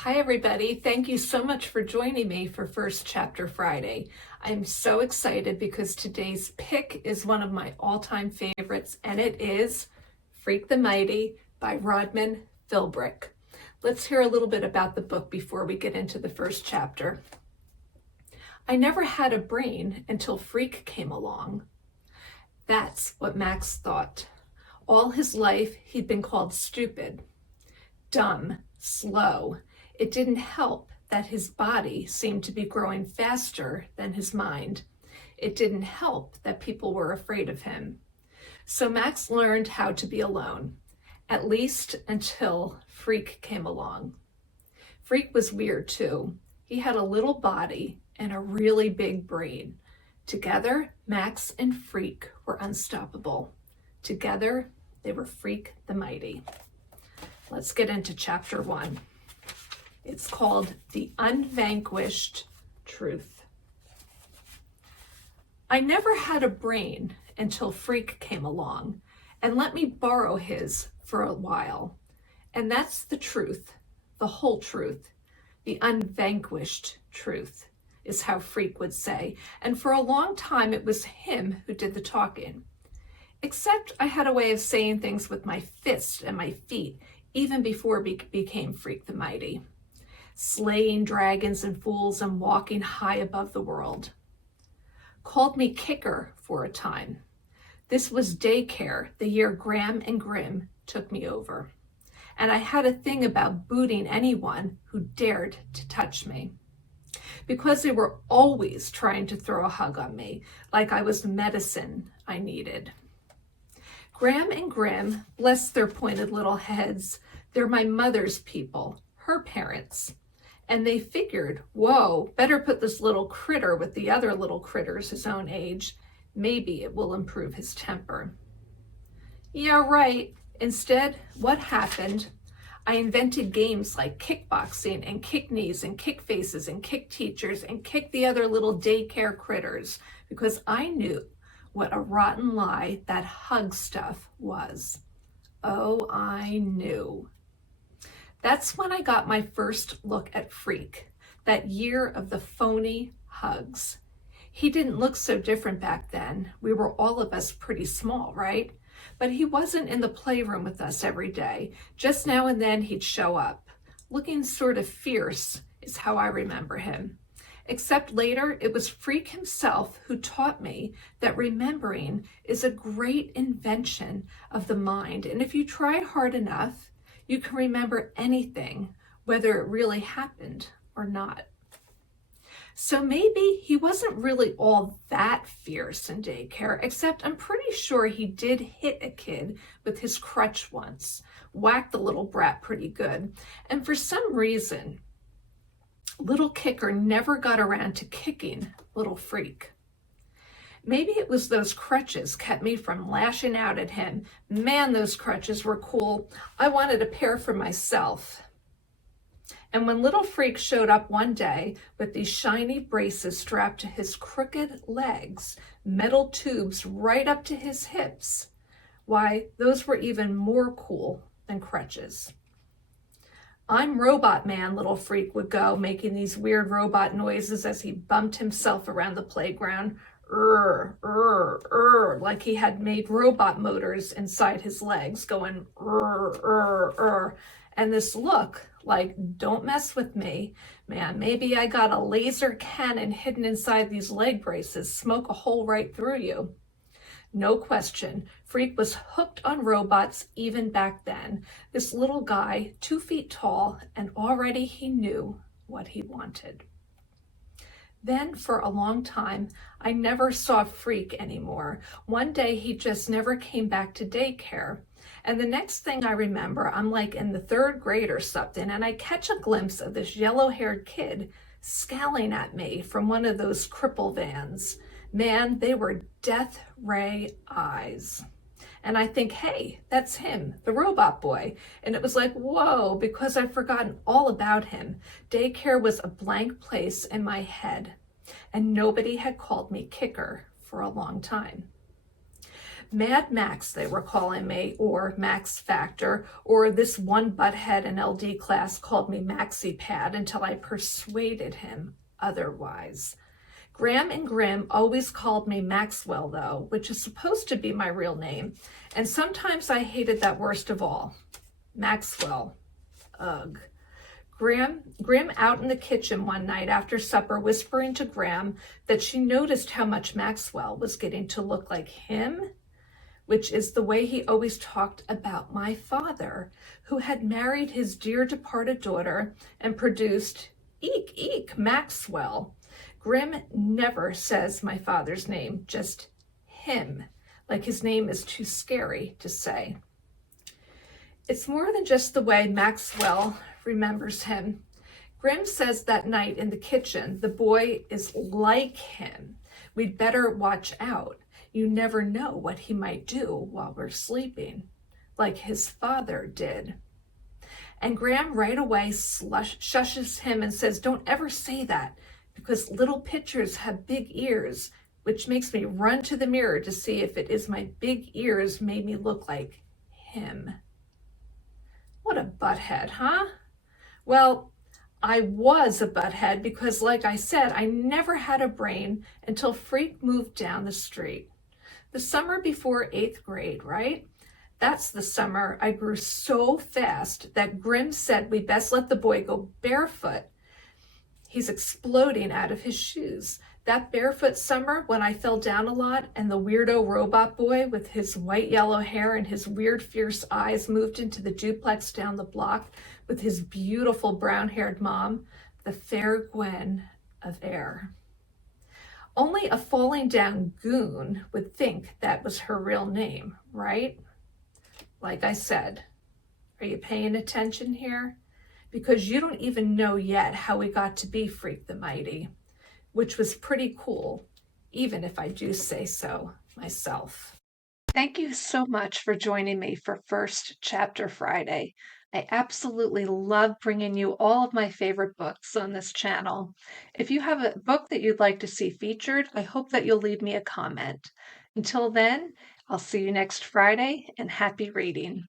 Hi, everybody. Thank you so much for joining me for First Chapter Friday. I'm so excited because today's pick is one of my all-time favorites, and it is Freak the Mighty by Rodman Philbrick. Let's hear a little bit about the book before we get into the first chapter. I never had a brain until Freak came along. That's what Max thought. All his life, he'd been called stupid, dumb, slow. It didn't help that his body seemed to be growing faster than his mind. It didn't help that people were afraid of him. So Max learned how to be alone, at least until Freak came along. Freak was weird too. He had a little body and a really big brain. Together, Max and Freak were unstoppable. Together, they were Freak the Mighty. Let's get into chapter 1. It's called The Unvanquished Truth. I never had a brain until Freak came along and let me borrow his for a while. And that's the truth, the whole truth. The unvanquished truth is how Freak would say. And for a long time, it was him who did the talking. Except I had a way of saying things with my fists and my feet, even before became Freak the Mighty. Slaying dragons and fools and walking high above the world. Called me kicker for a time. This was daycare the year Graham and Grimm took me over. And I had a thing about booting anyone who dared to touch me. Because they were always trying to throw a hug on me, like I was medicine I needed. Graham and Grimm, bless their pointed little heads, they're my mother's people, her parents. And they figured, whoa, better put this little critter with the other little critters his own age. Maybe it will improve his temper. Yeah, right. Instead, what happened? I invented games like kickboxing and kick knees and kick faces and kick teachers and kick the other little daycare critters because I knew what a rotten lie that hug stuff was. Oh, I knew. That's when I got my first look at Freak, that year of the phony hugs. He didn't look so different back then. We were all of us pretty small, right? But he wasn't in the playroom with us every day. Just now and then he'd show up. Looking sort of fierce is how I remember him. Except later, it was Freak himself who taught me that remembering is a great invention of the mind. And if you try hard enough, you can remember anything, whether it really happened or not. So maybe he wasn't really all that fierce in daycare, except I'm pretty sure he did hit a kid with his crutch once, whacked the little brat pretty good. And for some reason, little kicker never got around to kicking little Freak. Maybe it was those crutches kept me from lashing out at him. Man, those crutches were cool. I wanted a pair for myself. And when little Freak showed up one day with these shiny braces strapped to his crooked legs, metal tubes right up to his hips, why, those were even more cool than crutches. I'm Robot Man, little Freak would go, making these weird robot noises as he bumped himself around the playground. Like he had made robot motors inside his legs going and this look like, don't mess with me, man, maybe I got a laser cannon hidden inside these leg braces, smoke a hole right through you. No question, Freak was hooked on robots even back then. This little guy, 2 feet tall, and already he knew what he wanted. Then for a long time, I never saw Freak anymore. One day he just never came back to daycare. And the next thing I remember, I'm like in the 3rd grade or something, and I catch a glimpse of this yellow-haired kid scowling at me from one of those cripple vans. Man, they were death ray eyes. And I think, hey, that's him, the robot boy. And it was like, whoa, because I'd forgotten all about him. Daycare was a blank place in my head, and nobody had called me kicker for a long time. Mad Max, they were calling me, or Max Factor, or this one butthead in LD class called me Maxi Pad until I persuaded him otherwise. Graham and Grimm always called me Maxwell, though, which is supposed to be my real name, and sometimes I hated that worst of all. Maxwell. Ugh. Grimm out in the kitchen one night after supper, whispering to Graham that she noticed how much Maxwell was getting to look like him, which is the way he always talked about my father, who had married his dear departed daughter and produced, eek, Maxwell. Grimm never says my father's name, just him, like his name is too scary to say. It's more than just the way Maxwell remembers him. Grimm says that night in the kitchen, the boy is like him. We'd better watch out. You never know what he might do while we're sleeping, like his father did. And Graham right away shushes him and says, don't ever say that, because little pitchers have big ears, which makes me run to the mirror to see if it is my big ears made me look like him. What a butthead, huh? Well, I was a butthead because, like I said, I never had a brain until Freak moved down the street. The summer before 8th grade, right? That's the summer I grew so fast that Grimm said we best let the boy go barefoot. He's exploding out of his shoes. That barefoot summer when I fell down a lot and the weirdo robot boy with his white yellow hair and his weird fierce eyes moved into the duplex down the block with his beautiful brown-haired mom, the fair Gwen of Air. Only a falling down goon would think that was her real name, right? Like I said, are you paying attention here? Because you don't even know yet how we got to be Freak the Mighty, which was pretty cool, even if I do say so myself. Thank you so much for joining me for First Chapter Friday. I absolutely love bringing you all of my favorite books on this channel. If you have a book that you'd like to see featured, I hope that you'll leave me a comment. Until then, I'll see you next Friday, and happy reading.